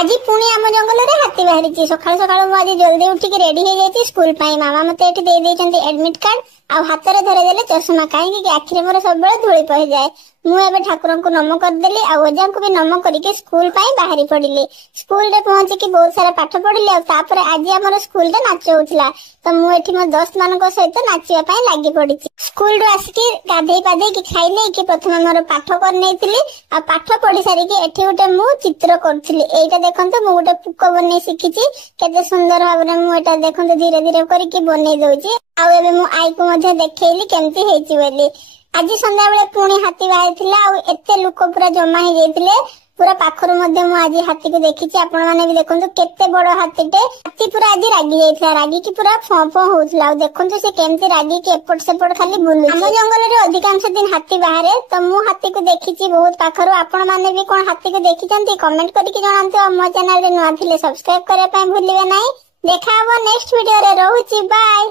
आज पुणी आम जंगल में हाथी बाहरी सका सका आज जल्दी उठिक रेडी हो जाती स्कूल मामा मत ये एडमिट कार्ड आ हाथ में धरदेले चषमा कहीं आखिरी मोर सब धूली पड़ जाए मुझे ठाकुर को नम करदेली आजा को भी नम करके स्कूल बाहरी पड़ी स्कूल रे पहुंची बहुत सारा पाठ पढ़ी आज आम स्कूल रे नाच होता तो मुझे मो दोस्त मान सहित नाचापी लगी पड़ी स्कूल रू आसिक गाधे पाधे कि खाई नहीं कि प्रथम मोर पाठ कर पाठ पढ़ी सारिकी एठी गोटे मु चित्र करुली एटा देखंतु मु गोटे पुक बनै शिखिची केते सुंदर भाव में मुझे देखंतु धीरे धीरे करके बनै दउची आ एबे मु आई को मध्ये देखैली केमती हेची बोली आज संध्या बेले पुणी हाथी बाहर थिला आ एते लोक पूरा जमा हो जाइतिले पूरा पाखरु मध्ये मु आज हाथी को देखिची आपण माने भी देखंतु केते बड़ हाथीटे हाथी पूरा आज रागी जाइथिला रागी की पूरा फं होउथला आ देखंतु से केमती रागी के एपट सेपट खाली बुलु हम जंगल रे अधिकांश दिन हाथी बाहर तो मु हाथी को देखिची बहुत पाखरु आपण माने भी कोन हाथी को देखिचंती कमेंट करके जणांतु आ मो चैनल रे नुआ थिले सब्सक्राइब करे पय भूलिबे नाही देखा हबो नेक्स्ट वीडियो रे रहूची बाय।